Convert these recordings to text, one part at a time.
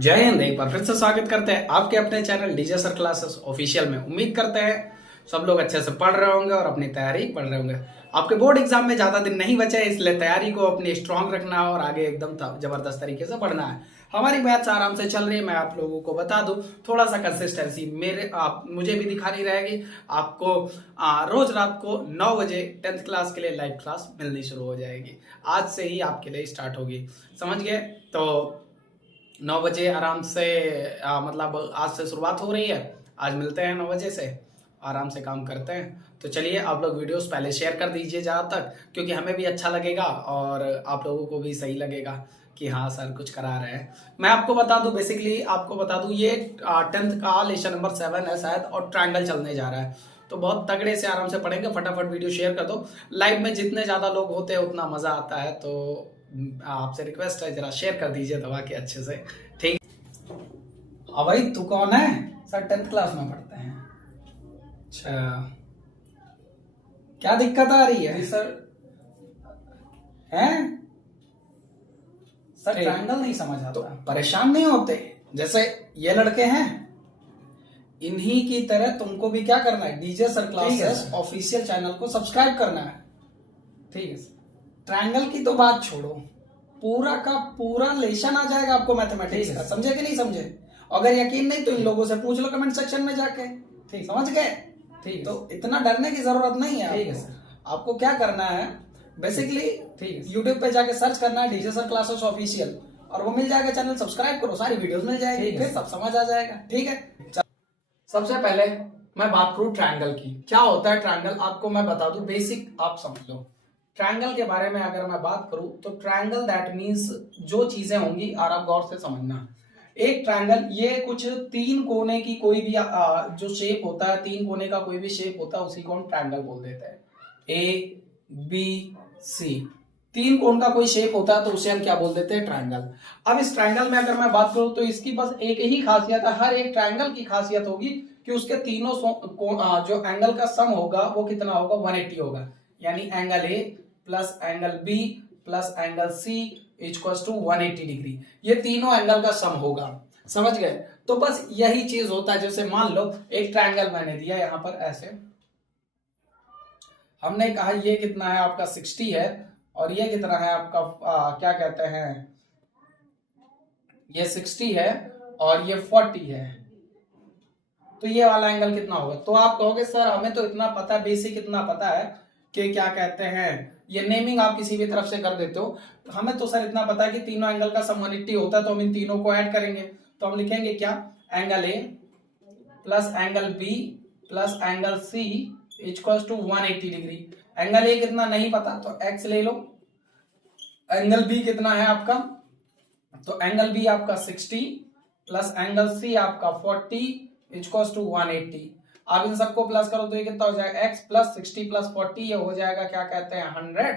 जय हिंद। एक बार फिर से स्वागत करते हैं आपके अपने channel DJ sir classes official में। उम्मीद करते हैं सब लोग अच्छे से पढ़ रहे होंगे और अपनी तैयारी पढ़ रहे होंगे। आपके बोर्ड एग्जाम में ज्यादा दिन नहीं बचे, इसलिए तैयारी को अपनी स्ट्रांग रखना है और आगे एकदम जबरदस्त तरीके से पढ़ना है। हमारी मैथ्स आराम से चल रही है। मैं आप लोगों को बता दूं, थोड़ा सा कंसिस्टेंसी मुझे भी दिखानी रहेगी। आपको रोज रात को 9 बजे 10th क्लास के लिए लाइव क्लास मिलनी शुरू हो जाएगी। आज से ही आपके लिए स्टार्ट होगी, समझ गए? तो 9 बजे आराम से मतलब आज से शुरुआत हो रही है। आज मिलते हैं 9 बजे से, आराम से काम करते हैं। तो चलिए, आप लोग वीडियोस पहले शेयर कर दीजिए ज़्यादा तक, क्योंकि हमें भी अच्छा लगेगा और आप लोगों को भी सही लगेगा कि हाँ सर कुछ करा रहे हैं। मैं आपको बता दूं, बेसिकली आपको बता दूं, ये 10th का लेसन नंबर 7 है शायद, और ट्रायंगल चलने जा रहा है। तो बहुत तगड़े से आराम से पढ़ेंगे। फटाफट वीडियो शेयर कर दो। लाइव में जितने ज़्यादा लोग होते हैं उतना मज़ा आता है। तो आपसे रिक्वेस्ट है, जरा शेयर कर दीजिए दबा के अच्छे से। ठीक। हाँ भाई, तू कौन है? सर 10th क्लास में पढ़ते हैं। अच्छा, क्या दिक्कत आ रही है सर? हैं? सर ट्रायंगल नहीं समझ आता। तो परेशान नहीं होते? जैसे ये लड़के हैं, इन्हीं की तरह तुमको भी क्या करना है, DJ sir classes official channel को सब्सक्राइब करना है। ठीक है। ट्रायंगल की तो बात छोड़ो, पूरा का पूरा लेसन आ जाएगा आपको मैथमेटिक्स का। समझे कि नहीं समझे? अगर यकीन नहीं तो इन लोगों से पूछ लो कमेंट सेक्शन में जाके। ठीक, समझ गए? ठीक, तो इतना डरने की जरूरत नहीं है। ठीक है सर। आपको क्या करना है, बेसिकली यूट्यूब पे जाके सर्च करना है डीजे सर क्लासेस ऑफिशियल, और वो मिल जाएगा। चैनल सब्सक्राइब करो, सारी वीडियोस मिल जाएगी, फिर सब समझ आ जाएगा। ठीक है। सबसे पहले मैं बात करूं ट्रायंगल की। क्या होता है ट्रायंगल, आपको मैं बता दूं, बेसिक आप समझ लो। ट्रायंगल के बारे में अगर मैं बात करूं तो ट्रायंगल दैट मींस जो चीजें होंगी, और आप गौर से समझना। एक ट्रायंगल, ये कुछ तीन कोने की कोई भी जो शेप होता है, तीन कोने का कोई भी शेप होता है, उसी को हम ट्रायंगल बोल देते हैं। ए बी सी, तीन कोण का कोई शेप होता है तो उसे हम क्या बोल देते हैं, ट्रायंगल। अब इस ट्रायंगल में अगर मैं बात करूं तो इसकी बस एक ही खासियत है। हर एक ट्रायंगल की खासियत होगी कि उसके तीनों जो एंगल का सम होगा वो कितना होगा, 180 होगा। यानी angle A plus angle B plus angle C equals to 180 degree. ये तीनों एंगल का सम होगा, समझ गए? तो बस यही चीज होता है। जैसे मान लो एक ट्रायंगल मैंने दिया यहां पर ऐसे, हमने कहा ये कितना है आपका 60 है, और ये कितना है आपका क्या कहते हैं, ये 60 है और ये 40 है। तो ये वाला एंगल कितना होगा? तो आप कहोगे सर हमें तो इतना पता है, बेसिक इतना पता है कि क्या कहते हैं, ये नेमिंग आप किसी भी तरफ से कर देते हो। हमें तो सर इतना पता है कि तीनों एंगल का सम 180 होता है, तो हम इन तीनों को ऐड करेंगे। तो हम लिखेंगे क्या, angle A plus angle B plus angle C equals to 180 degree. Angle A कितना नहीं पता तो एक्स ले लो। एंगल बी कितना है आपका, तो एंगल बी आपका 60 प्लस एंगल सी आपका 40 इक्वल्स टू 180। आप इन सबको प्लस करो तो ये कितना हो जाएगा, x प्लस 60 प्लस 40, ये हो जाएगा क्या कहते हैं 100,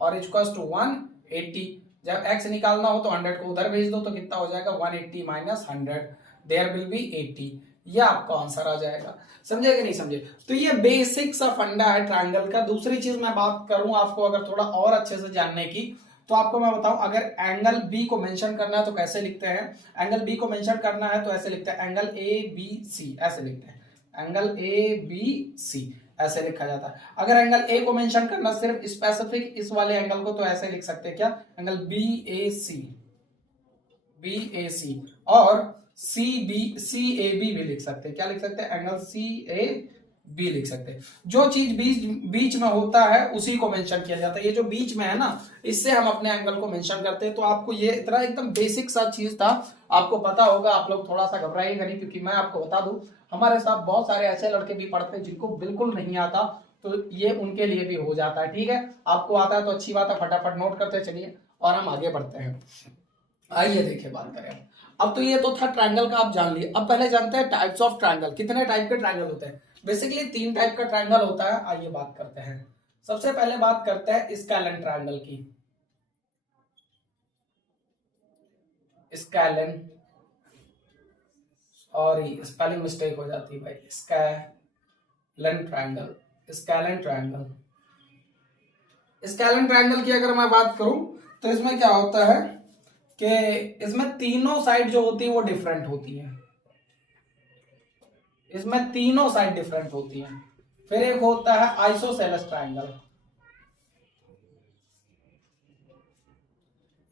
और इक्वल्स टू 180। जब x निकालना हो तो 100 को उधर भेज दो तो कितना हो जाएगा, 180 माइनस 100, देयर विल बी 80। ये आपका आंसर आ जाएगा। समझे कि नहीं समझे? तो ये बेसिक सा फंडा है ट्रायंगल का। दूसरी चीज मैं बात करूं आपको अगर थोड़ा और अच्छे से जानने की, तो आपको मैं बताऊं, अगर एंगल बी को मेंशन करना है तो कैसे लिखते हैं? एंगल बी को मेंशन करना है तो ऐसे लिखते हैं, एंगल ए बी सी, ऐसे लिखते हैं, एंगल ए बी सी ऐसे लिखा जाता है। अगर एंगल ए को मेंशन करना सिर्फ स्पेसिफिक इस वाले एंगल को, तो ऐसे लिख सकते हैं क्या, एंगल बी ए सी, बी ए सी, और सी ए बी भी लिख सकते हैं। क्या लिख सकते हैं, एंगल सी ए बी लिख सकते हैं। जो चीज बीच बीच में होता है उसी को मेंशन किया जाता है। ये जो बीच में है ना, इससे हम अपने एंगल को मेंशन करते हैं। तो आपको ये इतना एकदम बेसिक सा चीज था, आपको पता होगा। आप लोग थोड़ा सा घबराइएगा नहीं, क्योंकि मैं आपको बता दूं, हमारे साथ बहुत सारे ऐसे लड़के भी पढ़ते हैं जिनको बिल्कुल नहीं आता, तो ये उनके लिए भी हो जाता है। ठीक है, आपको आता है तो अच्छी बात है, फटाफट नोट करते चलिए और हम आगे बढ़ते हैं। आइए देखिए, बात करें। अब तो ये तो था ट्रायंगल का, आप जान लिए। अब पहले जानते हैं टाइप्स ऑफ ट्रायंगल। कितने टाइप के ट्रायंगल होते हैं? बेसिकली 3 टाइप का ट्रायंगल होता है। आइए बात करते हैं। सबसे पहले बात करते हैं स्कैलन ट्रायंगल की। स्कैलन, सॉरी स्पेलिंग मिस्टेक हो जाती है भाई, scalene triangle, scalene triangle. Scalene triangle की अगर मैं बात करूं तो इसमें क्या होता है, कि इसमें तीनों साइड जो होती है वो डिफरेंट होती है, इसमें तीनों साइड डिफरेंट होती है। फिर एक होता है आइसोसेलेस ट्रायंगल,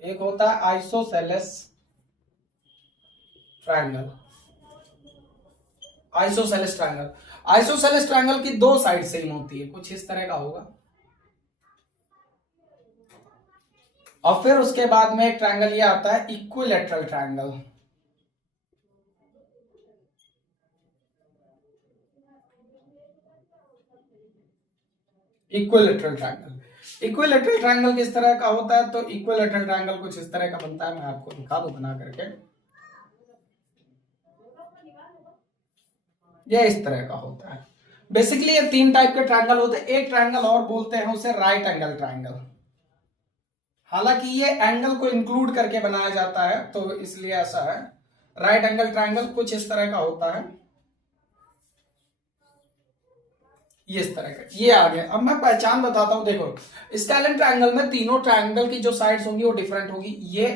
एक होता है isosceles triangle. Isosceles triangle, isosceles triangle की दो साइड सेम होती है, कुछ इस तरह का होगा। और फिर उसके बाद में एक ट्रायंगल ये आता है equilateral triangle. Equilateral triangle, equilateral triangle किस तरह का होता है? तो इक्विलैटरल ट्रायंगल कुछ इस तरह का बनता है, मैं आपको दिखा दूं बना करके। ये इस तरह का होता है। बेसिकली ये तीन टाइप के ट्रायंगल होते हैं। एक ट्रायंगल और बोलते हैं उसे राइट एंगल ट्रायंगल, हालांकि ये एंगल को इंक्लूड करके बनाया जाता है तो इसलिए ऐसा है। राइट एंगल ट्रायंगल कुछ इस तरह का होता है, ये इस तरह का। ये आ गया। अब मैं पहचान बताता हूं। देखो, स्केलेन ट्रायंगल में तीनों ट्रायंगल की जो साइड्स होंगी वो डिफरेंट होगी। ये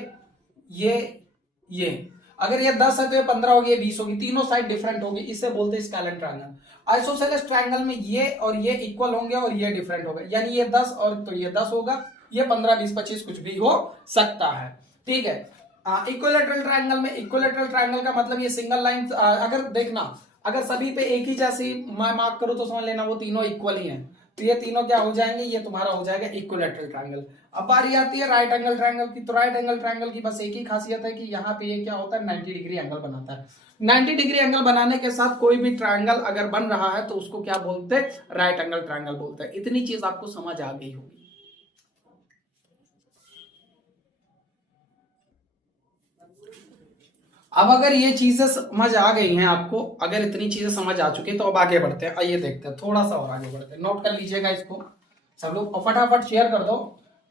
अगर ये 10 है तो ये 15 होगी, ये 20 होगी, तीनों साइड डिफरेंट होगी, इसे बोलते हैं स्केलेन ट्रायंगल। आइसोसेलेस ट्रायंगल में ये और ये इक्वल होंगे और ये डिफरेंट होगा, यानी ये 10 और तो ये 10 होगा, ये 15, 20, 25 कुछ भी हो सकता है। ठीक है। इक्विलैटरल ट्रायंगल में, इक्विलैटरल ट्रायंगल का मतलब ये सिंगल लाइन, अगर देखना, अगर सभी पे एक ही जैसी मैं मार्क करूं तो समझ लेना वो तीनों इक्वल ही हैं, तो ये तीनों क्या हो जाएंगे? ये तुम्हारा हो जाएगा इक्विलैटरल ट्रायंगल। अब बारी आती है राइट एंगल ट्रायंगल की। तो राइट एंगल ट्रायंगल की बस एक ही खासियत है कि यहाँ पे ये क्या होता है? 90 डिग्री एंगल बनाता है। 90 डिग्री एंगल बनाने के साथ कोई भी ट्रायंगल अगर बन रहा है तो उसको क्या बोलते हैं? राइट एंगल ट्रायंगल बोलते हैं। इतनी चीज आपको समझ आ गई होगी। अब अगर ये चीजें समझ आ गई हैं आपको, अगर इतनी चीजें समझ आ चुकी तो अब आगे बढ़ते हैं। आइए देखते हैं, थोड़ा सा और आगे बढ़ते हैं। नोट कर लीजिएगा इसको सब लोग और फटाफट शेयर कर दो।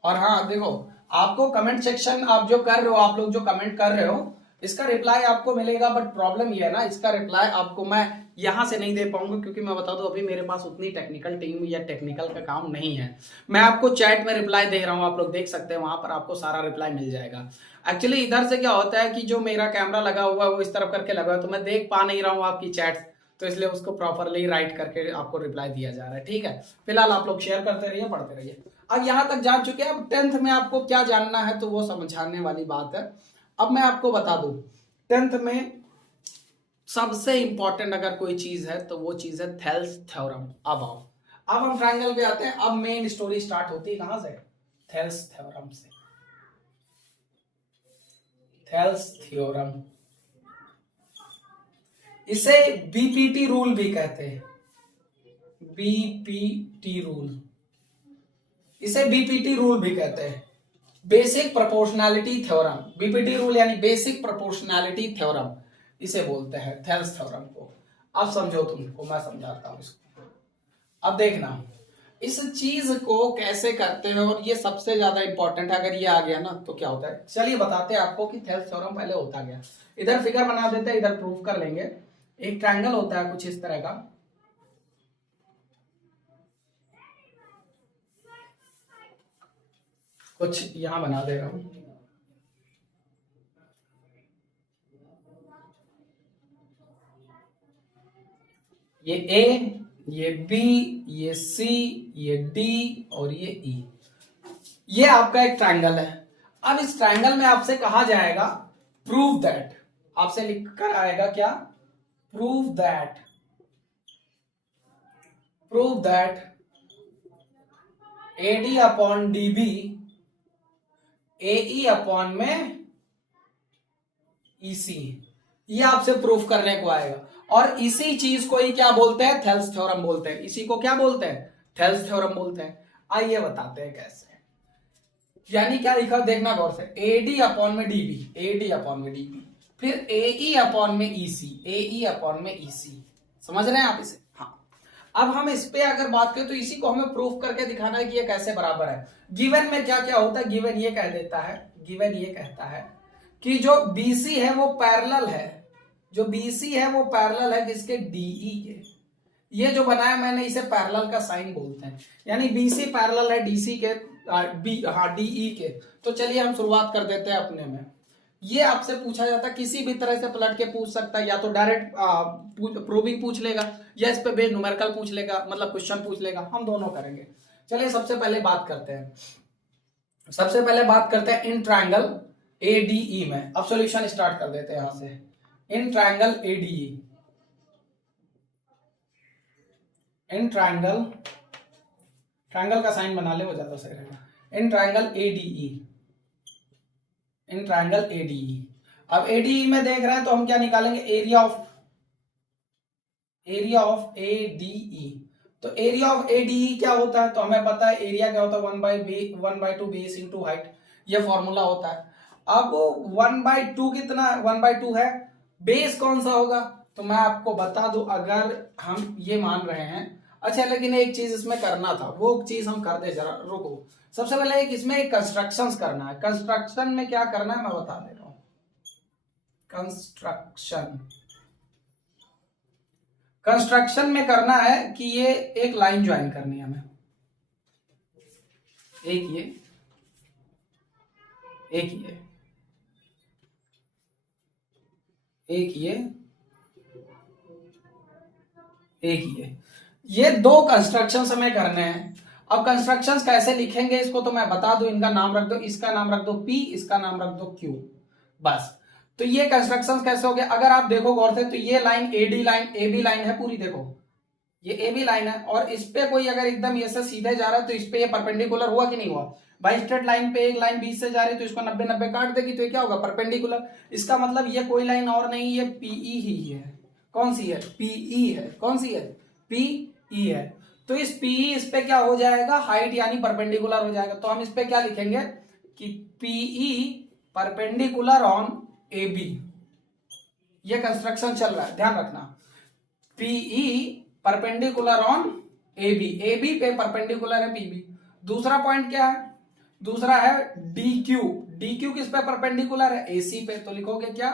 और हाँ देखो, आपको कमेंट सेक्शन आप जो कर रहे हो, आप लोग जो कमेंट कर रहे हो, इसका रिप्लाई आपको मिलेगा। बट प्रॉब्लम ये है ना, इसका रिप्लाई आपको मैं यहां से नहीं दे पाऊंगा, क्योंकि मैं बता दूं अभी मेरे पास उतनी टेक्निकल टीम या टेक्निकल का काम नहीं है। मैं आपको चैट में रिप्लाई दे रहा हूं, आप लोग देख सकते हैं, वहां पर आपको सारा रिप्लाई मिल जाएगा। एक्चुअली इधर से क्या होता है कि जो मेरा कैमरा लगा हुआ है वो इस तरफ करके लगा हुआ है, तो मैं देख पा नहीं रहा हूँ आपकी चैट, तो इसलिए उसको प्रॉपरली राइट करके आपको रिप्लाई दिया जा रहा है। ठीक है, फिलहाल आप लोग शेयर करते रहिए, पढ़ते रहिए। अब यहां तक जान चुके हैं, अब 10th में आपको क्या जानना है तो वो समझाने वाली बात है। अब मैं आपको बता दूं, 10th में सबसे इंपॉर्टेंट अगर कोई चीज है तो वो चीज है थेल्स थ्योरम। अब आओ, अब हम ट्रायंगल पे आते हैं। अब मेन स्टोरी स्टार्ट होती है कहां से? थेल्स थ्योरम से। थेल्स थ्योरम, इसे बीपीटी रूल भी कहते हैं। बीपीटी रूल, इसे बीपीटी रूल भी कहते हैं, basic proportionality theorem. BPT rule यानी बेसिक प्रोपोर्शनैलिटी थ्योरम, इसे बोलते हैं थेल्स थ्योरम को। अब समझो तुमको, मैं समझाता हूं इसको। अब देखना इस चीज को कैसे करते हैं, और ये सबसे ज्यादा इंपॉर्टेंट है। अगर ये आ गया ना तो क्या होता है, चलिए बताते हैं आपको कि थेल्स थ्योरम पहले होता गया। इधर फिगर बना देते हैं, इधर प्रूफ कर लेंगे। एक ट्रायंगल होता है कुछ इस तरह का, कुछ यहां बना दे रहा हूं। ये ए, ये बी, ये सी, ये डी और ये ई, ये आपका एक ट्रायंगल है। अब इस ट्रायंगल में आपसे कहा जाएगा प्रूव दैट, आपसे लिख कर आएगा क्या? Prove that, prove that AD upon DB AE upon में ईसी, ये आपसे प्रूफ करने को आएगा। और इसी चीज को ही क्या बोलते हैं? थेल्स थ्योरम बोलते हैं। इसी को क्या बोलते हैं? थेल्स थ्योरम बोलते हैं। आइए बताते हैं कैसे। यानी क्या लिखा देखना गौर से, एडी अपॉन में डीबी, एडी अपॉन में डीबी, फिर एई अपॉन में ईसी, एई अपॉन में ईसी। समझ रहे हैं आप इसे? हाँ। अब हम इस पे अगर बात करें तो इसी को हमें प्रूफ करके दिखाना है कि ये कैसे बराबर है। गिवन में क्या क्या होता है? गिवन ये कह देता है, गिवन ये कहता है कि जो बीसी है वो पैरेलल है, जो बीसी है वो पैरेलल है किसके? डीई के। ये जो बनाया मैंने इसे पैरेलल का साइन बोलते हैं, यानी बीसी पैरेलल है डीसी के, डीई के। तो चलिए हम शुरुआत कर देते हैं अपने में। ये आपसे पूछा जाता है, किसी भी तरह से पलट के पूछ सकता है, या तो डायरेक्ट प्रूविंग पूछ लेगा, या इस पे बेस्ड न्यूमेरिकल पूछ लेगा, मतलब क्वेश्चन पूछ लेगा, हम दोनों करेंगे। चलिए सबसे पहले बात करते हैं, इन ट्रायंगल एडीई में। अब सॉल्यूशन स्टार्ट कर देते हैं यहां से। In triangle ADE, in triangle का साइन बना ले, वो ज्यादा सही रहेगा। In triangle ADE, in triangle ADE. अब एडीई में देख रहे हैं तो हम क्या निकालेंगे, एरिया ऑफ एडीई। तो एरिया ऑफ एडीई क्या होता है, तो हमें पता है एरिया क्या होता है, 1/2 बेस इंटू हाइट, ये फॉर्मूला होता है। अब 1/2 कितना, 1/2 है, बेस कौन सा होगा, तो मैं आपको बता दूं, अगर हम ये मान रहे हैं, अच्छा लेकिन एक चीज इसमें करना था, वो चीज हम कर दे, जरा रुको। सबसे पहले इसमें एक कंस्ट्रक्शंस करना है। कंस्ट्रक्शन में क्या करना है मैं बता दे रहा हूं। कंस्ट्रक्शन में करना है कि ये एक लाइन ज्वाइन करनी है हमें, एक ये, एक ये, एक ये, एक ये दो कंस्ट्रक्शंस हमें करने हैं। अब कंस्ट्रक्शंस कैसे लिखेंगे इसको तो मैं बता दूं, इनका नाम रख दो, इसका नाम रख दो P, इसका नाम रख दो Q, बस। तो ये कंस्ट्रक्शंस कैसे हो गए, अगर आप देखो गौर से, तो ये line AD line, AB line है पूरी, देखो ये AB लाइन है, और इस पे कोई अगर एकदम ये से सीधे जा रहा है तो इस पे ये परपेंडिकुलर हुआ कि नहीं हुआ भाई। स्ट्रेट लाइन पे एक लाइन बीच से जा रही है तो इसको 90-90 काट देगी, तो ये क्या होगा, परपेंडिकुलर। इसका मतलब ये कोई लाइन और नहीं, ये PE ही है। कौन सी है, PE है। कौन सी है, PE है। तो इस PE इस पे क्या हो जाएगा, हाइट यानी परपेंडिकुलर हो जाएगा। तो हम इस पे क्या लिखेंगे कि PE परपेंडिकुलर ऑन AB। ये कंस्ट्रक्शन चल रहा है, ध्यान रखना, PE perpendicular on AB, AB पे परपेंडिकुलर है PB। दूसरा पॉइंट क्या है, दूसरा है DQ, DQ किस पे परपेंडिकुलर है, AC पे, तो लिखोगे क्या,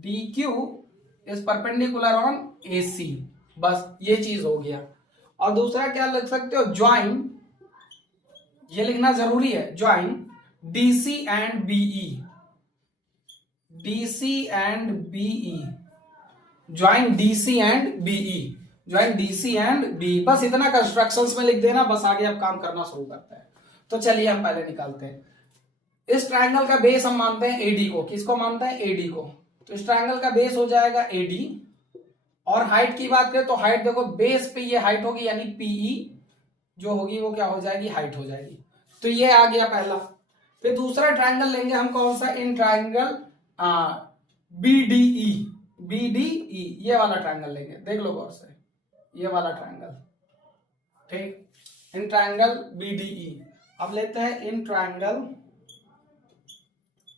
DQ is perpendicular on AC, बस ये चीज हो गया। और दूसरा क्या लिख सकते हो, ज्वाइन, ये लिखना जरूरी है, join DC and BE, DC and BE, join DC and BE, join DC and BE, बस इतना कंस्ट्रक्शंस में लिख देना, बस आगे अब काम करना शुरू करते हैं। तो चलिए हम पहले निकालते हैं। इस ट्रायंगल का बेस हम मानते हैं AD को, किसको मानते हैं, AD को। तो इस ट्रायंगल का बेस हो जाएगा AD, और हाइट की बात करें तो हाइट देखो, बेस पे ये हाइट होगी यानी PE जो होगी वो क्या हो जाएगी, हाइट हो जाएगी। तो ये आ गया पहला। फिर दूसरा ट्रायंगल लेंगे हम, कौन सा, इन ट्रायंगल BDE, BDE ये वाला ट्रायंगल लेंगे, देख लो गौर से, ये वाला ट्रायंगल, ठीक, इन ट्रायंगल BDE। अब लेते हैं इन ट्रायंगल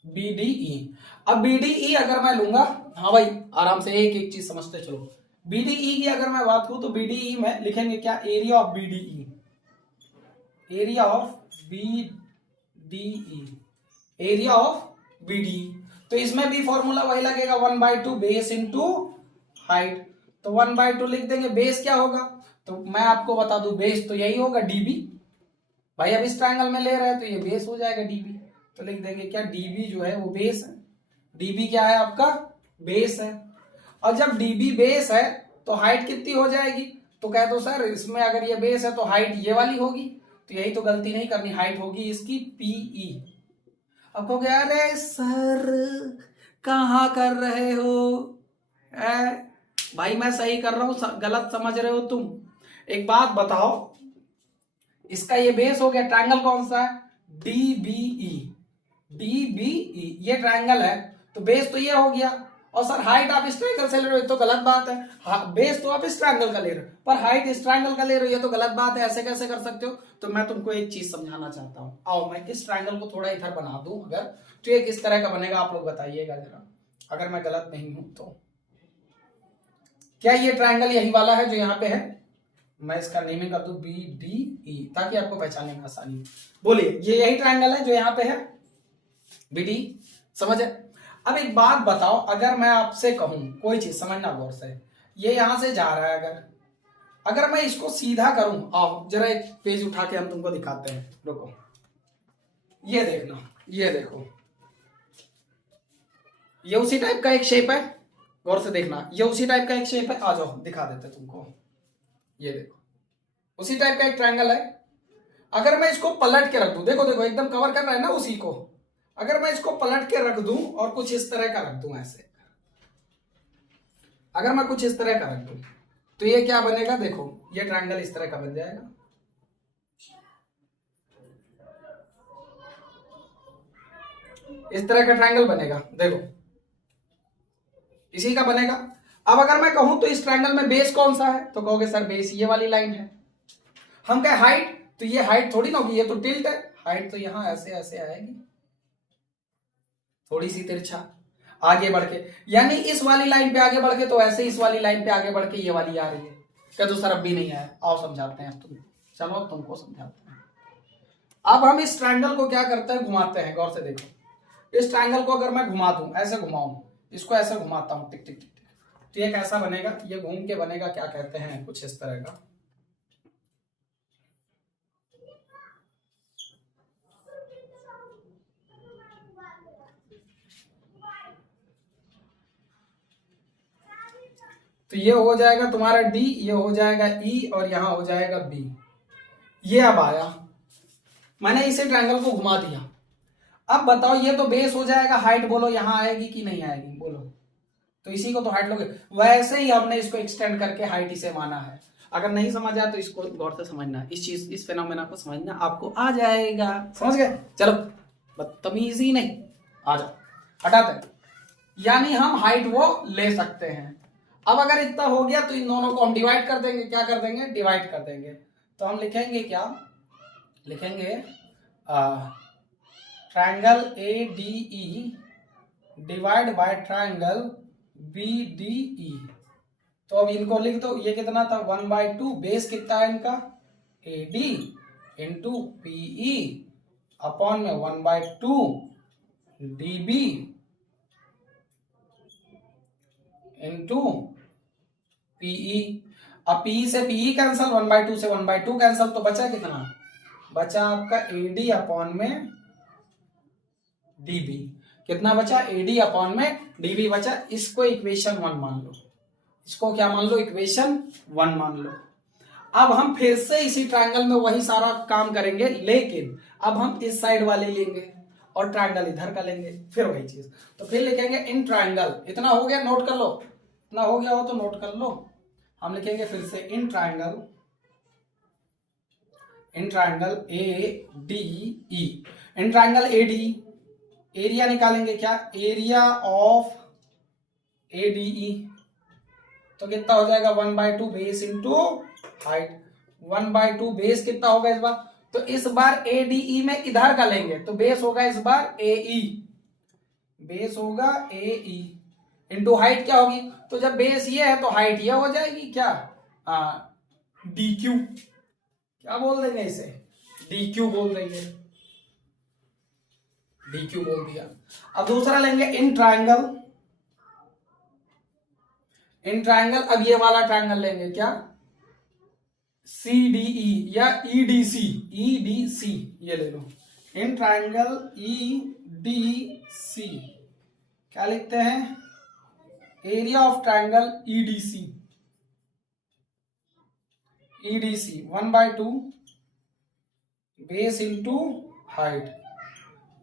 BDE। अब BDE अगर मैं लूंगा, हाँ भाई आराम से एक एक चीज समझते चलो। BDE की अगर मैं बात करूं तो BDE में लिखेंगे क्या, area of BDE, area of BDE, area of BDE। तो इसमें भी फॉर्मूला वही लगेगा, 1/2 बेस इंटू हाइट। तो 1/2 लिख देंगे, बेस क्या होगा, तो मैं आपको बता दूं, बेस तो यही होगा DB भाई। अब इस ट्रायंगल में ले रहे हैं तो ये बेस हो जाएगा DB, तो लिख देंगे क्या, DB जो है वो बेस है। DB क्या है आपका, बेस है। और जब DB बेस है तो हाइट कितनी हो जाएगी, तो कह दो सर इसमें अगर ये बेस है तो हाइट ये वाली होगी, तो यही तो गलती नहीं करनी, हाइट होगी इसकी PE। अब कहोगे अरे सर कहाँ कर रहे हो, भाई मैं सही कर रहा हूं, गलत समझ रहे हो तुम। एक बात बताओ, इसका ये बेस हो गया, ट्रायंगल कौन सा है, DBE, DBE ये ट्रायंगल है, तो बेस तो ये हो गया। और सर हाइट आप इस ट्रायंगल से ले रहे हो, तो गलत बात है, बेस तो आप इस ट्रायंगल का ले रहे हो पर हाइट इस ट्रायंगल का ले रहे हो, ये तो गलत बात है, ऐसे कैसे कर सकते हो। तो मैं तुमको एक चीज समझाना चाहता हूं, आओ मैं इस ट्रायंगल को थोड़ा इधर बना दूं, अगर तो ये किस तरह का बनेगा आप लोग बताइएगा जरा, अगर मैं गलत नहीं हूं तो। क्या ये ट्रायंगल यही वाला है जो यहाँ पे है, मैं इसका नेमिंग कर दूं BDE ताकि आपको पहचानने में आसानी हो। बोलिए ये यही ट्रायंगल है जो यहाँ पे है, BDE, समझ है। अब एक बात बताओ, अगर मैं आपसे कहूं कोई चीज, समझना गौर से, ये यहां से जा रहा है, अगर मैं इसको सीधा करूं, आओ जरा एक पेज उठा के हम तुमको दिखाते हैं, रुको, ये देखना, ये देखो, ये उसी टाइप का एक शेप है, गौर से देखना, ये उसी टाइप का एक शेप है। आ जाओ दिखा देते तुमको, ये देखो उसी टाइप का एक ट्रायंगल है। अगर मैं इसको पलट के रख दूं, देखो देखो एकदम कवर कर रहा है ना उसी को। अगर मैं इसको पलट के रख दूं और कुछ इस तरह का रख दूं ऐसे, अगर मैं कुछ इस तरह का रख दूं तो ये क्या बनेगा, देखो ये ट्रायंगल इस तरह का बन जाएगा। इस तरह का ट्रायंगल बनेगा, देखो इसी का बनेगा। अब अगर मैं कहूं तो इस ट्रायंगल में बेस कौन सा है, तो कहोगे सर बेस ये वाली लाइन है। हम कहें हाइट, तो ये हाइट थोड़ी ना होगी, ये तो टिल्ट है, हाइट तो यहां ऐसे ऐसे आएगी, थोड़ी सी तिरछा आगे बढ़ के, यानी इस वाली लाइन पे आगे बढ़ के, तो ऐसे इस वाली लाइन पे आगे बढ़ के ये वाली आ रही है। क्या तो सर अब भी नहीं आया, आओ समझाते हैं तुम, चलो अब तुमको समझाते हैं। अब हम इस ट्रायंगल को क्या करते हैं, घुमाते हैं, गौर से देखो। इस ट्रायंगल को अगर मैं घुमा दूं, ऐसे घुमाऊं, इसको ऐसे घुमाता हूं टिक टिक टिक, तो ये कैसा बनेगा, ये घूम के बनेगा, क्या कहते हैं, कुछ इस तरह का। तो ये हो जाएगा तुम्हारा डी, ये हो जाएगा ई, और यहां हो जाएगा बी। ये अब आया, मैंने इसे ट्रायंगल को घुमा दिया। अब बताओ ये तो बेस हो जाएगा, हाइट बोलो यहां आएगी कि नहीं आएगी, बोलो। तो इसी को तो हाइट लोगे, वैसे ही हमने इसको एक्सटेंड करके हाइट इसे माना है। अगर नहीं समझ आया तो इसको गौर से समझना, इस चीज, इस फेनोमेना को समझना, आपको आ जाएगा। समझ गए, चलो बदतमीजी नहीं, आ जाओ हटाते हैं। यानी हम हाइट वो ले सकते हैं। अब अगर इतना हो गया तो इन दोनों को हम डिवाइड कर देंगे, क्या कर देंगे, डिवाइड कर देंगे। तो हम लिखेंगे क्या, लिखेंगे triangle A D E divide by triangle B D E. तो अब इनको लिख दो, ये कितना था 1/2, बेस कितना है इनका A D into PE upon में 1/2 डी बी इंटू पीई। अब पीई से पीई कैंसल, 1/2 से 1/2 कैंसल, तो बचा कितना, बचा आपका एडी अपॉन में डीबी। कितना बचा, एडी अपॉन में डीबी बचा। इसको इक्वेशन 1 मान लो, इसको क्या मान लो, इक्वेशन 1 मान लो। अब हम फिर से इसी ट्रायंगल में वही सारा काम करेंगे, लेकिन अब हम इस साइड वाले लेंगे और ट्रायंगल इधर का लेंगे, फिर वही चीज। तो फिर लिखेंगे इन ट्रायंगल, इतना हो गया, नोट कर लो, इतना हो गया हो तो नोट कर लो। हम लिखेंगे फिर से in triangle A D E, in triangle A D, area निकालेंगे, क्या, area of A D E. तो कितना हो जाएगा 1/2 बेस इंटू हाइट। 1/2 बेस कितना होगा इस बार, तो इस बार ए डी ई में इधर का लेंगे, तो बेस होगा इस बार ए ई, बेस होगा ए ई इंटू हाइट क्या होगी, तो जब बेस ये है तो हाइट ये हो जाएगी, क्या, डी क्यू, क्या बोल देंगे इसे, डी क्यू बोल देंगे, डी क्यू बोल दिया। अब दूसरा लेंगे इन ट्रायंगल, इन ट्रायंगल, अब ये वाला ट्रायंगल लेंगे, क्या, सी डी ई या E D C, E D C, ये ले लो, in triangle E D C. क्या लिखते हैं, area of triangle EDC, EDC 1/2 base into height.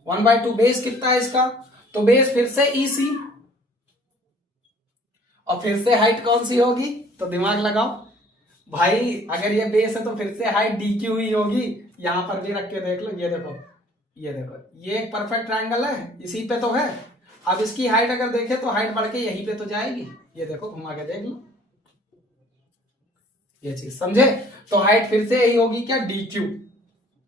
1/2 base कितना है इसका, तो बेस फिर से ईसी, और फिर से हाइट कौन सी होगी, तो दिमाग लगाओ भाई, अगर ये बेस है तो फिर से हाइट डी क्यू ही होगी। यहां पर भी रख के देख लो, ये देखो, ये देखो, ये एक परफेक्ट ट्रायंगल है, इसी पे तो है। अब इसकी हाइट अगर देखें तो हाइट बढ़ के यहीं पे तो जाएगी, ये देखो घुमा के देख लो, ये चीज समझे। तो हाइट फिर से यही होगी, क्या, डी क्यू,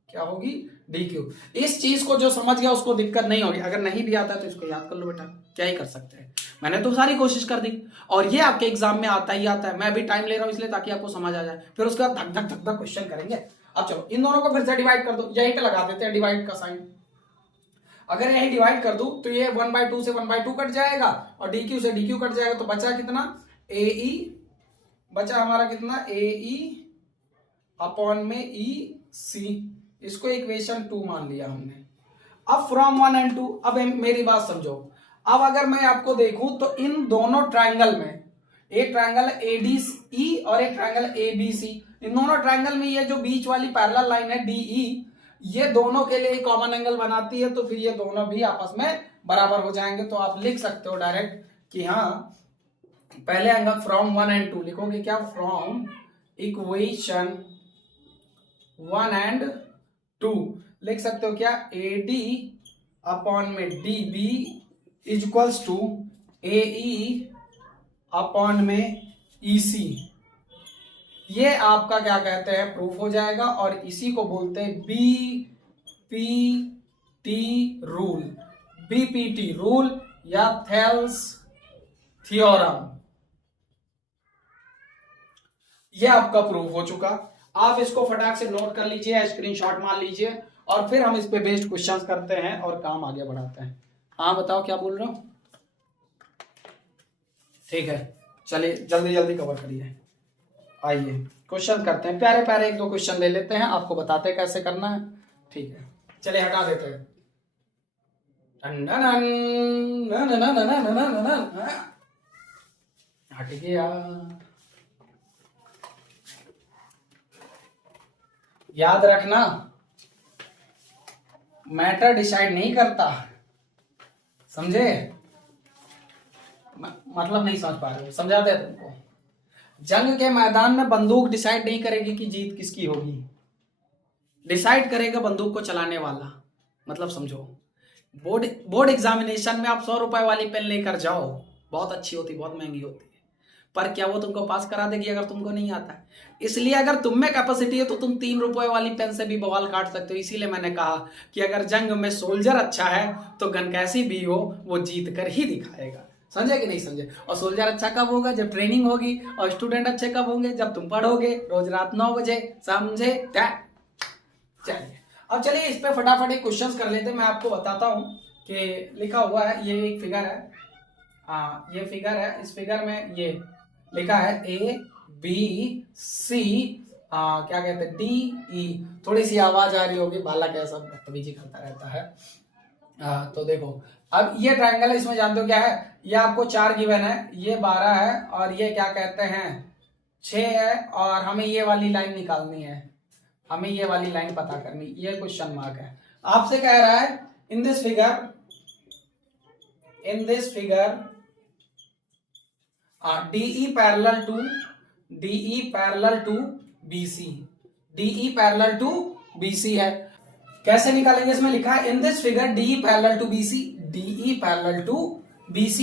क्या होगी, डी क्यू। इस चीज को जो समझ गया उसको दिक्कत नहीं होगी, अगर नहीं भी आता तो इसको याद कर लो बेटा, क्या ही कर सकते हैं। मैंने तो सारी कोशिश कर दी, और ये आपके एग्जाम में आता ही आता है। मैं भी टाइम ले रहा हूं इसलिए ताकि आपको समझ आ जाए, फिर उसके बाद धक धक धक धक क्वेश्चन करेंगे। अब चलो इन दोनों को फिर से डिवाइड कर दो, यहीं पे लगा देते हैं डिवाइड का साइन। अगर यही डिवाइड कर दूं तो ये 1/2 से 1/2 कट जाएगा, और डी क्यू से डी क्यू कट जाएगा, तो बचा कितना, ए ई, बचा हमारा कितना, ए ई अपॉन में ई सी। इसको इक्वेशन 2 मान लिया हमने। अब फ्रॉम 1 and 2, अब मेरी बात समझो, अब अगर मैं आपको देखूं तो इन दोनों ट्रायंगल में, एक ट्रायंगल एडीई और एक ट्रायंगल एबीसी, इन दोनों ट्रायंगल में ये जो बीच वाली पैरेलल लाइन है डीई, ये दोनों के लिए कॉमन एंगल बनाती है, तो फिर ये दोनों भी आपस में बराबर हो जाएंगे। तो आप लिख सकते हो डायरेक्ट कि हाँ, पहले एंगल फ्रॉम 1 एंड 2 लिखोगे क्या, फ्रॉम इक्वेशन 1 एंड 2 लिख सकते हो क्या, AD अपॉन में DB is equals to AE upon में EC। ये आपका क्या कहते हैं, प्रूफ हो जाएगा, और इसी को बोलते हैं BPT रूल, BPT रूल या थेल्स थ्योरम। ये आपका प्रूफ हो चुका। आप इसको फटाक से नोट कर लीजिए, स्क्रीनशॉट मार लीजिए, और फिर हम इस पे बेस्ड क्वेश्चंस करते हैं और काम आगे बढ़ाते हैं। हाँ बताओ क्या बोल रहे हो? ठीक है, चलिए जल्दी जल्दी कवर करिए। आइए क्वेश्चन करते हैं, प्यारे प्यारे एक दो क्वेश्चन ले लेते हैं, आपको बताते हैं कैसे करना है। ठीक है, चलिए हटा देते हैं। हट गया। याद रखना, मैटर डिसाइड नहीं करता, समझे? मतलब नहीं समझ पा रहे हो, समझाते हैं तुमको। जंग के मैदान में बंदूक डिसाइड नहीं करेगी कि जीत किसकी होगी, डिसाइड करेगा बंदूक को चलाने वाला। मतलब समझो, बोर्ड एग्जामिनेशन में आप 100 रुपए वाली पेन लेकर जाओ, बहुत अच्छी होती, बहुत महंगी होती है, पर क्या वो तुमको पास करा देगी अगर तुमको नहीं आता है? इसलिए अगर तुम में कैपेसिटी है तो तुम 3 रुपए वाली पेन से भी बवाल काट सकते हो। इसीलिए मैंने कहा कि अगर जंग में सोल्जर अच्छा है तो गन कैसी भी हो वो जीत कर ही दिखाएगा। समझे कि नहीं समझे? और सोल्जर अच्छा कब होगा? जब ट्रेनिंग होगी। और स्टूडेंट अच्छे कब होंगे? जब तुम पढ़ोगे रोज रात 9 बजे। समझे? चलिए अब चलिए इस पे फटाफट एक क्वेश्चन कर लेते हैं। मैं आपको बताता हूं कि लिखा हुआ है, ये एक फिगर है, हाँ ये फिगर है, इस फिगर में ये लिखा है ABC, क्या कहते हैं, DE। थोड़ी सी आवाज आ रही होगी, बालक ऐसा बदतमीजी करता रहता है। तो देखो अब ये ट्रायंगल है, इसमें जानते हो क्या है, ये आपको 4 गिवन है, ये 12 है, और ये क्या कहते हैं 6 है, और हमें ये वाली लाइन निकालनी है, हमें ये वाली लाइन पता करनी, ये क्वेश्चन मार्क है। आपसे कह रहा है in this figure DE parallel to BC, DE parallel to BC है। कैसे निकालेंगे? इसमें लिखा है in this figure DE parallel to BC, DE parallel to BC,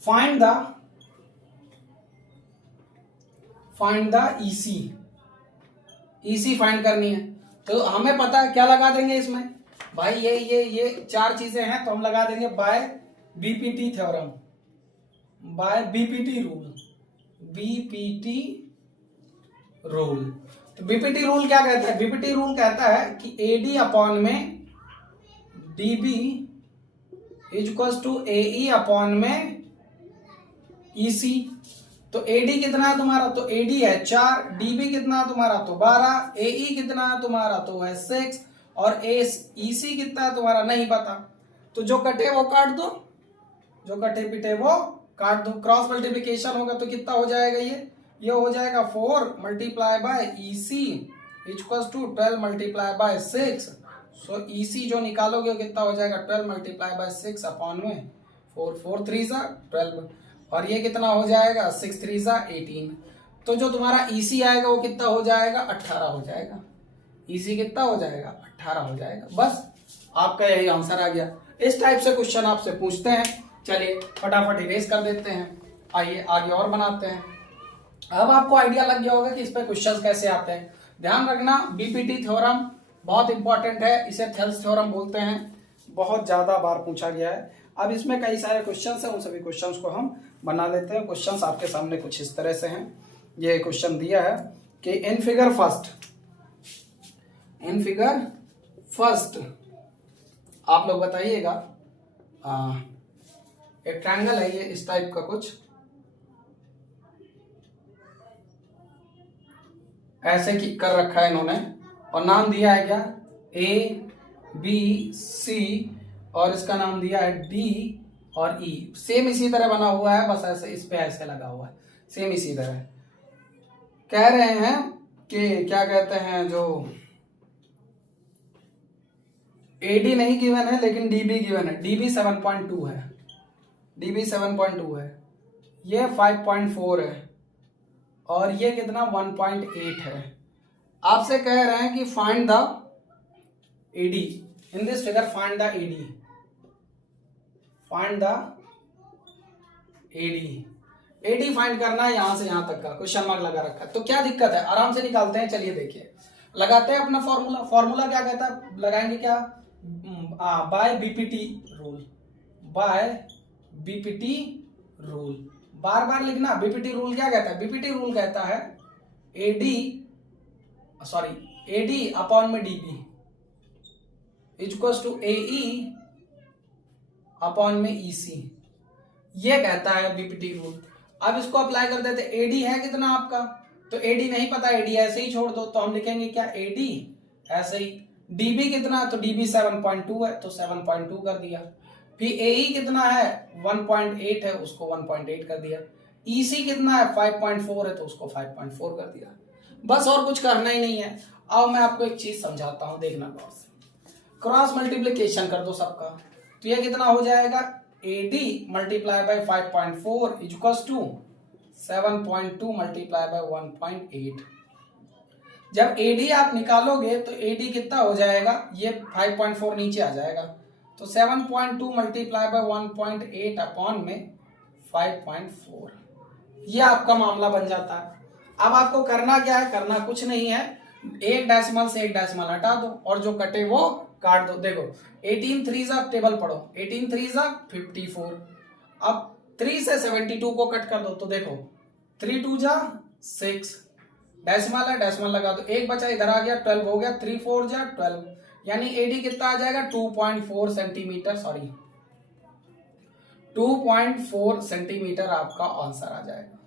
find the EC find करनी है। तो हमें पता है क्या लगा देंगे इसमें भाई, ये 4 चीजें हैं, तो हम लगा देंगे by BPT theorem, by BPT rule. तो BPT रूल क्या कहता है? BPT रूल कहता है कि AD अपॉन में DB is equal to AE upon में EC। तो AD कितना है तुम्हारा? तो AD है 4, DB कितना है तुम्हारा? तो 12, AE कितना है तुम्हारा? तो है 6, और EC कितना है तुम्हारा? नहीं पता। तो जो कटे वो काट दो, जो कटे पिटे वो काट दो। क्रॉस मल्टीप्लीकेशन होगा तो कितना हो जाएगा? ये हो जाएगा 4 multiply by EC equals to 12 multiply by 6। So EC जो निकालोगे वो कितना हो जाएगा? 12 मल्टीप्लाई बाय 6 अपॉन में 4 3 12, और ये कितना हो जाएगा? 6 3 18। तो जो तुम्हारा EC आएगा वो कितना हो जाएगा? 18 हो जाएगा। EC कितना हो जाएगा? 18 हो जाएगा। बस आपका यही आंसर आ गया। इस टाइप से क्वेश्चन आपसे पूछते हैं। चलिए फटाफट इरेज कर देते हैं, आइए आगे और बनाते हैं। अब आपको आइडिया लग गया होगा कि इस पे क्वेश्चंस कैसे आते हैं। ध्यान रखना BPT थ्योरम बहुत इंपॉर्टेंट है, इसे थेल्स थ्योरम बोलते हैं, बहुत ज्यादा बार पूछा गया है। अब इसमें कई सारे क्वेश्चंस हैं, उन सभी क्वेश्चंस को हम बना लेते हैं। क्वेश्चंस आपके सामने कुछ इस तरह से हैं। ये क्वेश्चन दिया है कि इन फिगर फर्स्ट आप लोग बताइएगा, एक ट्रायंगल है ये इस टाइप का कुछ, ऐसे की कर रखा है इन्होंने, और नाम दिया है क्या? A B C, और इसका नाम दिया है D और ई सेम इसी तरह बना हुआ है, बस ऐसे इस पे ऐसे लगा हुआ है, सेम इसी तरह। कह रहे हैं कि क्या कहते हैं, जो एडी नहीं गिवन है लेकिन डीबी गिवन है। डीबी 7.2 है, डीबी 7.2 है, ये 5.4 है और ये कितना 1.8 है। आपसे कह रहे हैं कि find the AD in this figure, find the AD, find the AD. AD find करना है यहां से यहां तक का, क्वेश्चन मार्क लगा रखा है। तो क्या दिक्कत है, आराम से निकालते हैं। चलिए देखिए, लगाते हैं अपना फॉर्मूला। फॉर्मूला क्या कहता है, लगाएंगे क्या, by BPT rule, by BPT rule. बार बार लिखना, बीपीटी रूल क्या कहता है, बीपीटी रूल कहता है एडी, सॉरी एडी अपॉन में DB equals to AE upon में ईसी, ये कहता है बीपीटी रूल। अब इसको अप्लाई कर देते। एडी है कितना आपका, तो एडी नहीं पता, एडी ऐसे ही छोड़ दो, तो हम लिखेंगे क्या, एडी ऐसे ही। डीबी कितना, तो डीबी 7.2 है तो 7.2 कर दिया। फिर एई कितना है 1.8 है, उसको 1.8 कर दिया। ईसी कितना है 5.4 है तो उसको 5.4 कर दिया। बस और कुछ करना ही नहीं है। अब मैं आपको एक चीज समझाता हूं, देखना गौर से। क्रॉस मल्टीप्लीकेशन कर दो सबका, तो ये कितना हो जाएगा, AD multiply by 5.4 equals to 7.2 multiply by 1.8। जब एडी आप निकालोगे तो एडी कितना हो जाएगा, ये 5.4 नीचे आ जाएगा, तो 7.2 मल्टीप्लाई बाय 1.8 अपॉन में 5.4, ये आपका मामला बन जाता है। अब आपको करना क्या है, करना कुछ नहीं है, एक डेसिमल से एक डेसिमल हटा दो और जो कटे वो काट दो। देखो 18 3 जा, टेबल पढ़ो, 18 3 जा 54। अब 3 से 72 को कट कर दो, तो देखो 3 2 जा 6, डेसिमल है डेसिमल लगा दो, एक बचा इधर आ गया 12 हो गया, 3 4 जा 12, यानी एडी कितना आ जाएगा 2.4 सेंटीमीटर, सॉरी 2.4 सेंटीमीटर आपका आंसर आ जाएगा।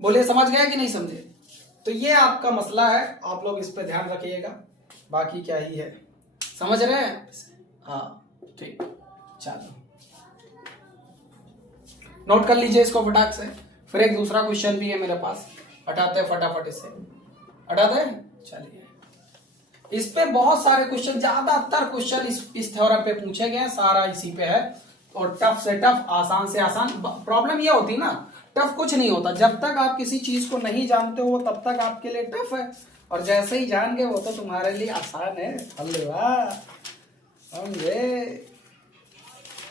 बोलिए समझ गया कि नहीं समझे। तो ये आपका मसला है, आप लोग इस पे ध्यान रखिएगा, बाकी क्या ही है, समझ रहे हैं। हाँ ठीक, चलो नोट कर लीजिए इसको फटाक से। फिर एक दूसरा क्वेश्चन भी है मेरे पास, हटाते हैं फटाफट इसे, हटाते हैं। चलिए, इस पे बहुत सारे क्वेश्चन, ज्यादातर क्वेश्चन इस थ्योरम पे पूछे गए हैं, सारा इसी पे है। और टफ से टफ, आसान से आसान। प्रॉब्लम ये होती ना, टफ कुछ नहीं होता, जब तक आप किसी चीज को नहीं जानते हो तब तक आपके लिए टफ है, और जैसे ही जान गए वो तो तुम्हारे लिए आसान है। अल्लाह समझे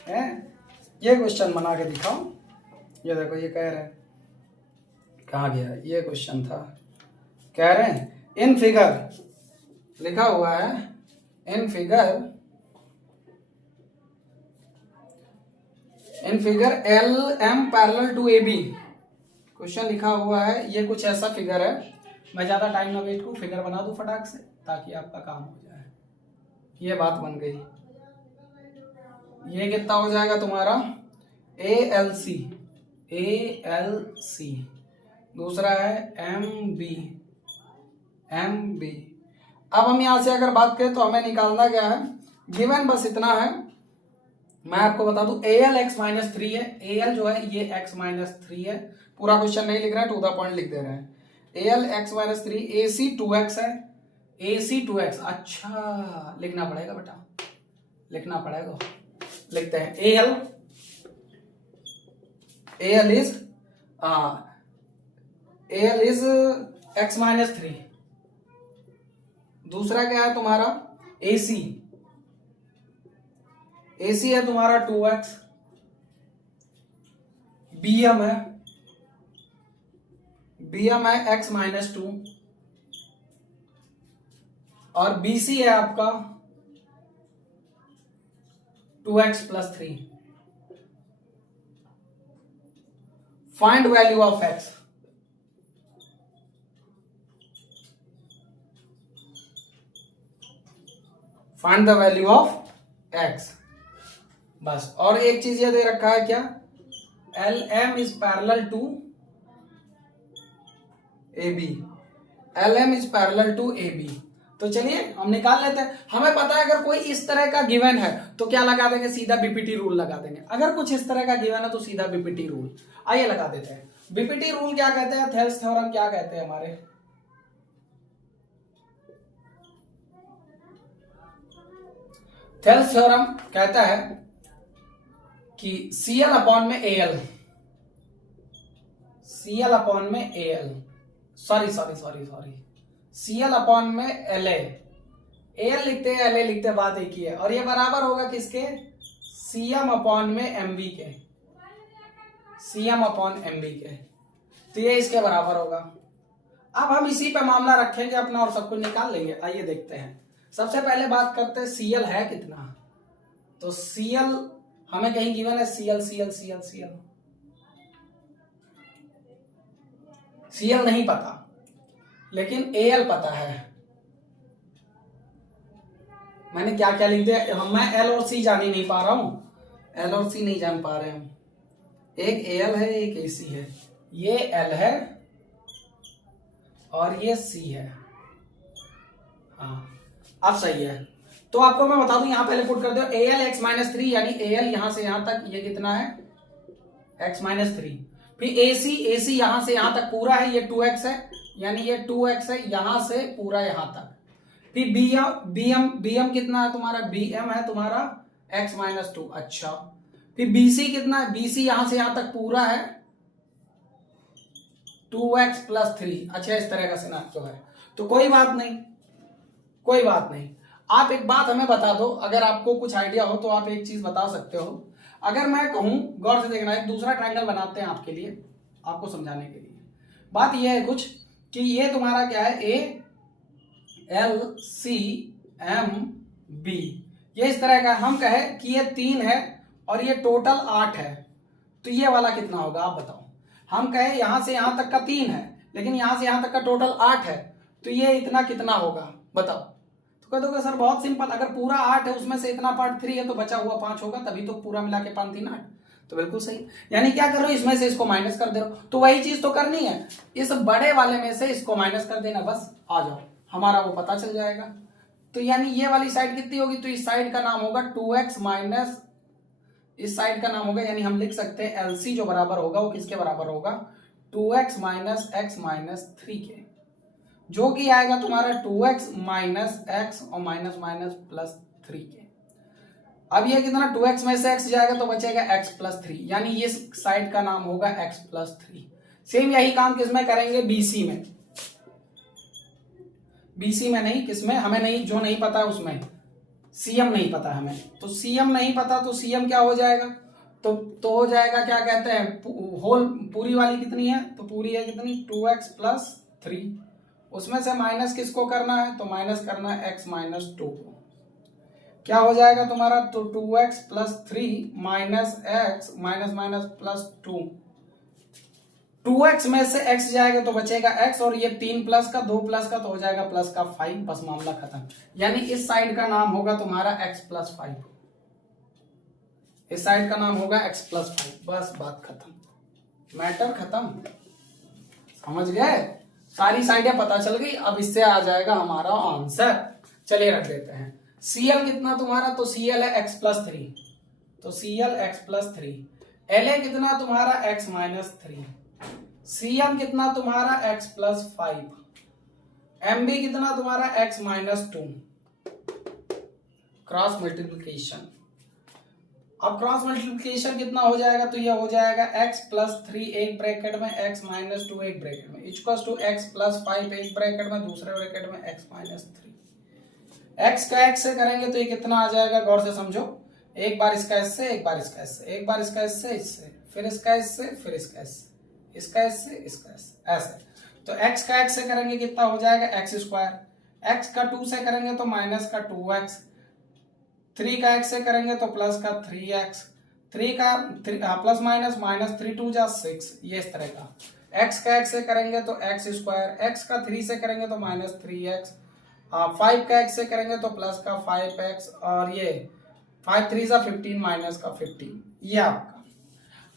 हैं। ये क्वेश्चन बना के दिखाओ, ये देखो, ये कह रहे हैं, कहाँ गया ये क्वेश्चन था, कह रहे हैं इन फिगर, लिखा हुआ है in figure L M parallel to A B, question लिखा हुआ है। ये कुछ ऐसा फिगर है, मैं ज्यादा टाइम ना वेट करूं, फिगर बना दूं फटाक से ताकि आपका काम हो जाए। ये बात बन गई, ये कितना हो जाएगा तुम्हारा ए एल सी, दूसरा है एम बी। अब हम यहां से अगर बात करें तो हमें निकालना क्या है, गिवन बस इतना है, मैं आपको बता दूं ए एल एक्स माइनस 3 है, ए एल जो है ये एक्स माइनस 3 है, पूरा क्वेश्चन नहीं लिख रहे हैं, टू द पॉइंट लिख दे रहे हैं। A L X minus 3, A C 2x है, ए सी 2x, अच्छा लिखना पड़ेगा बेटा, लिखना पड़ेगा, लिखते हैं A L is x minus 3, दूसरा क्या है तुम्हारा ए सी है तुम्हारा 2x, बी एम है x माइनस 2, और बी सी है आपका 2x plus 3। Find value of x, find the value of x, बस। और एक चीज ये दे रखा है क्या, L M is parallel to A B, L M is parallel to A B, तो चलिए हम निकाल लेते हैं। हमें पता है अगर कोई इस तरह का गिवन है तो क्या लगा देंगे, सीधा बीपीटी रूल लगा देंगे। अगर कुछ इस तरह का गिवन है तो सीधा बीपीटी रूल। आइए लगा देते हैं। बीपीटी रूल क्या कहते हैं, थेल्स थ्योरम क्या कहते हैं हमारे, थेल्स थ्योरम कहता है कि सीएल अपॉन में एएल, सीएल अपॉन में एएल, सॉरी सीएल अपॉन में एल एल लिखते हैं, एल लिखते हैं, बात एक ही है। और ये बराबर होगा किसके, सीएम अपॉन में एमबी के, सीएम अपॉन एमबी के। तो ये इसके बराबर होगा। अब हम इसी पे मामला रखेंगे अपना और सब कुछ निकाल लेंगे। आइए देखते हैं। सबसे पहले बात करते हैं सीएल है कितना। तो सीएल हमें कहीं गिवन है, CL CL CL CL CL नहीं पता, लेकिन एएल पता है। मैंने क्या क्या लिख दिया, मैं एल और सी जान ही नहीं पा रहा हूं, एल और सी नहीं जान पा रहे हम। एक एएल है, एक एसी है, ये एल है और ये सी है। हाँ अब सही है। तो आपको मैं बता दूं, यहां पहले पुट कर दो एएल एक्स माइनस 3, यानी एएल यहां से यहां तक ये कितना है, एक्स माइनस 3। फिर एसी, एसी यहां से यहां तक पूरा है, ये 2x है, यानी ये 2x है यहां से पूरा यहां तक। फिर बीएम कितना है तुम्हारा, बीएम है तुम्हारा x माइनस 2। अच्छा फिर बीसी कितना है, बीसी यहां से यहां तक पूरा है 2x प्लस 3। अच्छा इस तरह का सिनारियो है। तो कोई बात नहीं, कोई बात नहीं। आप एक बात हमें बता दो, अगर आपको कुछ आइडिया हो तो आप एक चीज बता सकते हो। अगर मैं कहूं, गौर से देखना, एक दूसरा ट्रायंगल बनाते हैं आपके लिए, आपको समझाने के लिए। बात यह है कुछ कि ये तुम्हारा क्या है, A L C M B, ये इस तरह का। हम कहे कि ये 3 है और ये टोटल 8 है, तो ये वाला कितना होगा आप बताओ। हम कहे यहां से यहां तक का 3 है, लेकिन यहां से यहां तक का टोटल 8 है, तो ये इतना कितना होगा बताओ। तो कह दोगे सर बहुत सिंपल, अगर पूरा 8 है उसमें से इतना पार्ट 3 है तो बचा हुआ 5 होगा, तभी तो पूरा मिला के 5 3 8। तो बिल्कुल सही। यानी क्या कर रहे हो, इसमें से इसको माइनस कर दे रहे हो। तो वही चीज तो करनी है, इस बड़े वाले में से इसको माइनस कर देना, बस आ जाओ, हमारा वो पता चल जाएगा। तो यानी ये वाली साइड कितनी होगी, तो इस साइड का नाम होगा 2x माइनस, इस साइड का नाम होगा, यानी हम लिख सकते हैं एलसी जो बराबर होगा वो किसके बराबर होगा, 2x माइनस x माइनस 3 के, जो कि आएगा तुम्हारा 2x माइनस x और माइनस माइनस प्लस 3 के। अब ये कितना, 2x में से x जाएगा तो बचेगा x प्लस 3, यानी ये साइड का नाम होगा x प्लस 3। सेम यही काम किसमें करेंगे, बीसी में, बीसी में नहीं, किसमें, हमें नहीं, जो नहीं पता उसमें, सीएम नहीं पता हमें, तो सीएम नहीं पता, तो सीएम क्या हो जाएगा, तो हो जाएगा क्या कहते हैं, होल पूरी वाली कितनी है, तो पूरी है कितनी 2x प्लस 3, उसमें से माइनस किसको करना है, तो माइनस करना है x माइनस 2 को। क्या हो जाएगा तुम्हारा, तो 2x plus 3 minus x minus minus plus 2, 2x में से x जाएगा तो बचेगा x, और ये 3 प्लस का 2 प्लस का तो हो जाएगा प्लस का 5, बस मामला खत्म। यानी इस साइड का नाम होगा तुम्हारा x प्लस 5, इस साइड का नाम होगा x प्लस 5, बस बात खत्म, मैटर खत्म। समझ गए, सारी साइडें पता चल गई। अब इससे आ जाएगा हमारा आंसर। चलिए रख देते हैं। CL कितना तुम्हारा, तो CL है x प्लस 3, तो CL x प्लस 3, LA कितना तुम्हारा x माइनस 3, CM कितना तुम्हारा x प्लस 5, MB कितना तुम्हारा x माइनस 2। क्रॉस मल्टीप्लिकेशन, अब क्रॉस मल्टीप्लिकेशन कितना हो जाएगा, तो ये हो जाएगा x प्लस 3 एक ब्रैकेट में, x माइनस 2 एक ब्रैकेट में, इक्वल्स टू x प्लस 5 एक ब्रैकेट में, दूसरे ब्रैकेट में x माइनस 3। x का x से करेंगे तो ये कितना आ जाएगा, गौर से समझो, एक बार इसका s से, एक बार इसका s से, एक बार इसका s से इससे, फिर इसका s से, फिर इसका s से, इसका s से, इसका s से, ऐसे। तो x का x से करेंगे कितना हो जाएगा, x स्क्वायर, x का 2 से करेंगे तो माइनस का 2x, 3 का x से करेंगे तो प्लस का 3x, 3 का प्लस माइनस माइनस 3 2 जा 6, ये इस तरह का। x का x से करेंगे तो x स्क्वायर, x का 3 से करेंगे तो माइनस 3x, 5 का x से करेंगे तो प्लस का 5x, और ये 5 3 जा 15 माइनस का 15, ये आपका।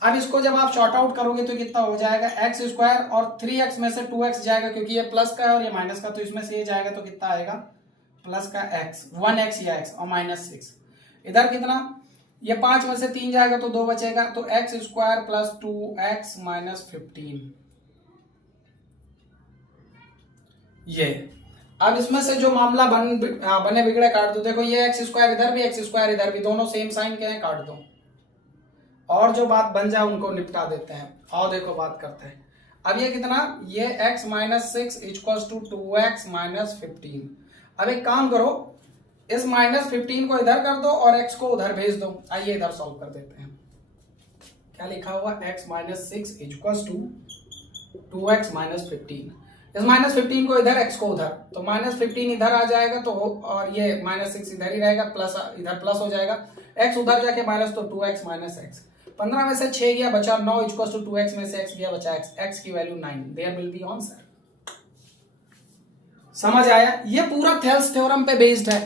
अब इसको जब आप शॉर्ट आउट करोगे तो कितना हो जाएगा, x स्क्वायर और 3x में से 2x जाएगा क्योंकि ये प्लस का है और ये माइनस का, तो इसमें से ये जाएगा तो कितना आएगा प्लस का x, 1x या x और माइनस 6। इधर कितना, ये 5 में से 3 जाएगा तो 2 बचेगा, तो x square plus 2x minus 15। ये अब इसमें से जो मामला बने बिगड़े काट दो। देखो ये x स्क्वायर इधर भी, x स्क्वायर इधर भी, दोनों सेम साइन के हैं, काट दो और जो बात बन जाए उनको निपटा देते हैं। और देखो बात करते हैं। अब ये कितना, ये x minus 6 equals to 2x minus 15। अब एक काम करो, इस माइनस 15 को इधर कर दो और x को उधर भेज दो। आइए इधर सॉल्व कर देते हैं। क्या लिखा हुआ, x minus 6 equals to 2x minus 15। इस माइनस 15 को इधर, x को उधर, तो माइनस 15 इधर आ जाएगा तो, और ये माइनस 6 इधर ही रहेगा, प्लस इधर प्लस हो जाएगा, x उधर जाके माइनस, तो 2x माइनस x। 15 में से 6 गया, बचा 9 इक्वल्स टू 2x में से x गया, बचा x की value 9। There will be answer. समझ आया? ये पूरा थेल्स थ्योरम पे बेस्ड है,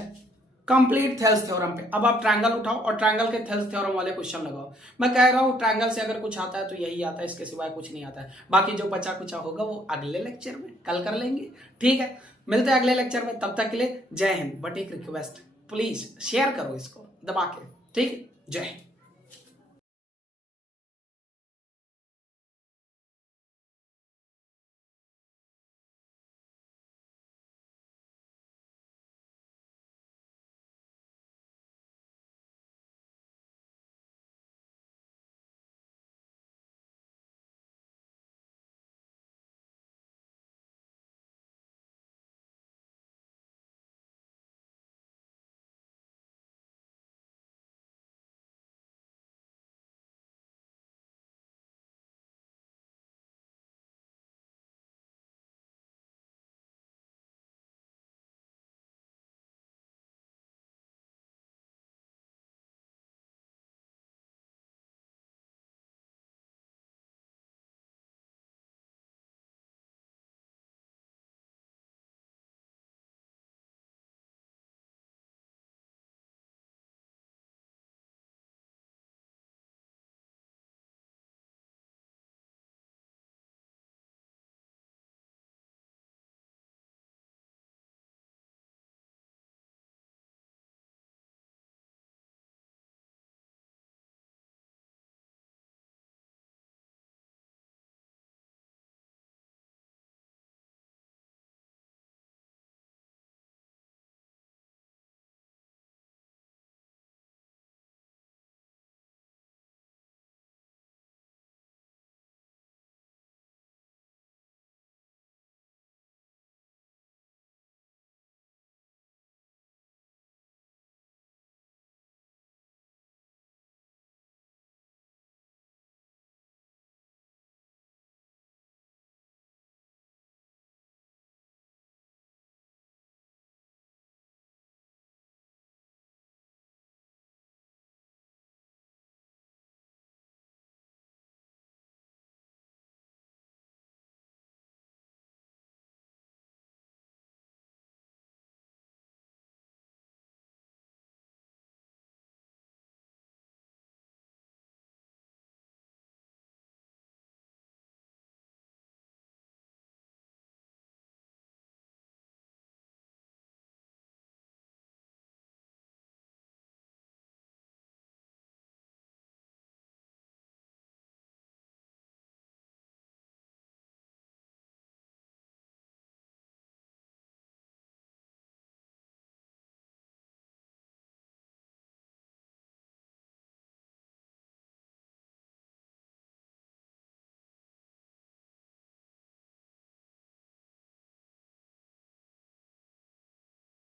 कंप्लीट थेल्स थ्योरम पे। अब आप ट्रायंगल उठाओ और ट्रायंगल के थेल्स थ्योरम वाले क्वेश्चन लगाओ। मैं कह रहा हूं ट्रायंगल से अगर कुछ आता है तो यही आता है, इसके सिवाय कुछ नहीं आता है। बाकी जो बचा कुचा होगा वो अगले लेक्चर में कल कर लेंगे, ठीक है? मिलते हैं अगले लेक्चर में, तब तक के लिए जय हिंद। बट एक रिक्वेस्ट, प्लीज शेयर करो इसको दबा के, ठीक? जय हिंद।